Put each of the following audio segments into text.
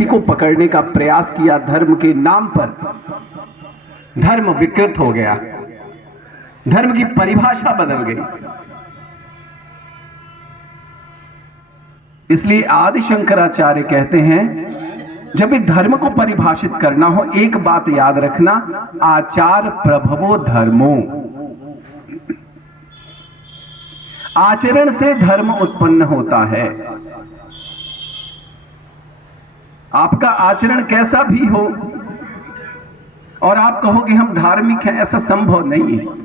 व्यक्ति को पकड़ने का प्रयास किया धर्म के नाम पर, धर्म विकृत हो गया, धर्म की परिभाषा बदल गई। इसलिए आदि शंकराचार्य कहते हैं जब भी धर्म को परिभाषित करना हो, एक बात याद रखना, आचार प्रभवो धर्मो। आचरण से धर्म उत्पन्न होता है। आपका आचरण कैसा भी हो और आप कहो कि हम धार्मिक हैं, ऐसा संभव नहीं है।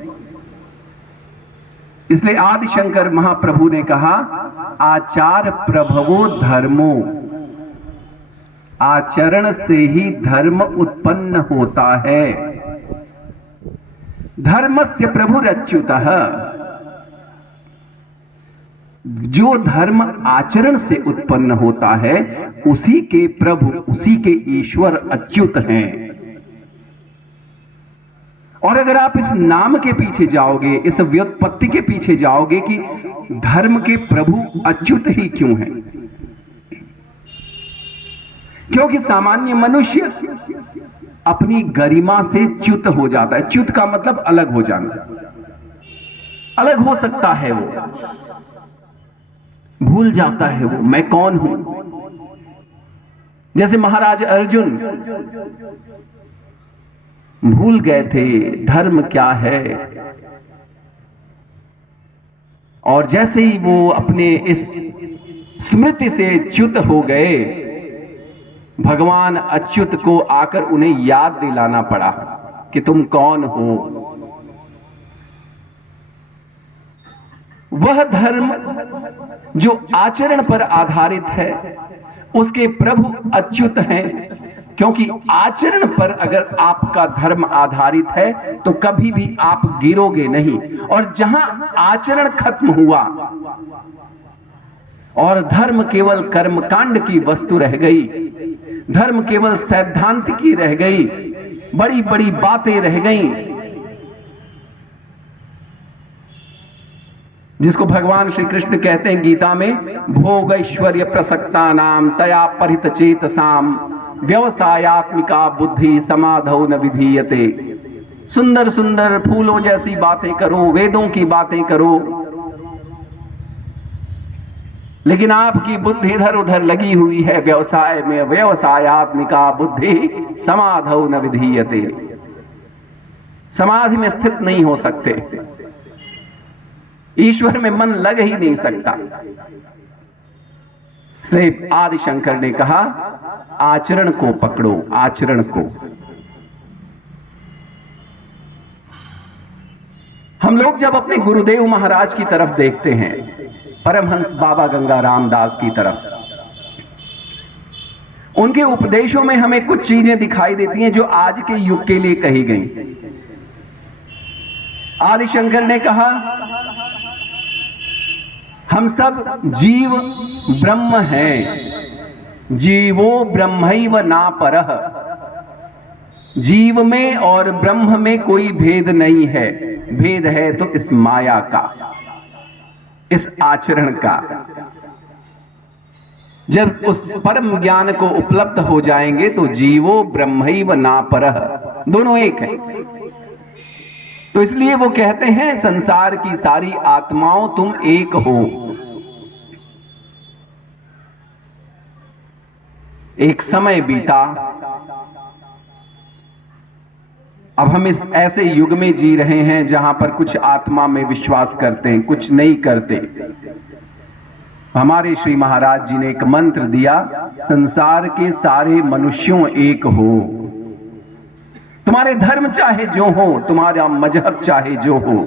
इसलिए आदि शंकर महाप्रभु ने कहा आचार प्रभवो धर्मो, आचरण से ही धर्म उत्पन्न होता है। धर्मस्य प्रभुरच्युतः, जो धर्म आचरण से उत्पन्न होता है उसी के प्रभु, उसी के ईश्वर अच्युत हैं। और अगर आप इस नाम के पीछे जाओगे, इस व्युत्पत्ति के पीछे जाओगे कि धर्म के प्रभु अच्युत ही क्यों हैं, क्योंकि सामान्य मनुष्य अपनी गरिमा से च्युत हो जाता है। च्युत का मतलब अलग हो जाना, अलग हो सकता है, वो भूल जाता है वो मैं कौन हूं। जैसे महाराज अर्जुन भूल गए थे धर्म क्या है, और जैसे ही वो अपने इस स्मृति से च्युत हो गए, भगवान अच्युत को आकर उन्हें याद दिलाना पड़ा कि तुम कौन हो। वह धर्म जो आचरण पर आधारित है उसके प्रभु अच्युत हैं, क्योंकि आचरण पर अगर आपका धर्म आधारित है तो कभी भी आप गिरोगे नहीं। और जहां आचरण खत्म हुआ और धर्म केवल कर्मकांड की वस्तु रह गई, धर्म केवल सैद्धांतिकी रह गई, बड़ी बड़ी बातें रह गईं, जिसको भगवान श्री कृष्ण कहते हैं गीता में, भोग ऐश्वर्य प्रसक्ता नाम तया परित चेतसाम व्यवसायात्मिका बुद्धि समाधौ न विधीयते। सुंदर सुंदर फूलों जैसी बातें करो, वेदों की बातें करो, लेकिन आपकी बुद्धि इधर उधर लगी हुई है व्यवसाय में। व्यवसायात्मिका बुद्धि समाधौ न विधीयते, समाधि में स्थित नहीं हो सकते, ईश्वर में मन लग ही नहीं सकता। इसलिए आदि शंकर ने कहा आचरण को पकड़ो, आचरण को। हम लोग जब अपने गुरुदेव महाराज की तरफ देखते हैं, परमहंस बाबा गंगा रामदास की तरफ, उनके उपदेशों में हमें कुछ चीजें दिखाई देती हैं जो आज के युग के लिए कही गई। आदि शंकर ने कहा हम सब जीव ब्रह्म हैं, जीवो ब्रह्मैव ना परः। जीव में और ब्रह्म में कोई भेद नहीं है, भेद है तो इस माया का, इस आचरण का। जब उस परम ज्ञान को उपलब्ध हो जाएंगे तो जीवो ब्रह्मैव ना परः, दोनों एक है। तो इसलिए वो कहते हैं संसार की सारी आत्माओं तुम एक हो। एक समय बीता, अब हम इस ऐसे युग में जी रहे हैं जहां पर कुछ आत्मा में विश्वास करते हैं, कुछ नहीं करते। हमारे श्री महाराज जी ने एक मंत्र दिया, संसार के सारे मनुष्यों एक हो। तुम्हारे धर्म चाहे जो हो, तुम्हारा मजहब चाहे जो हो,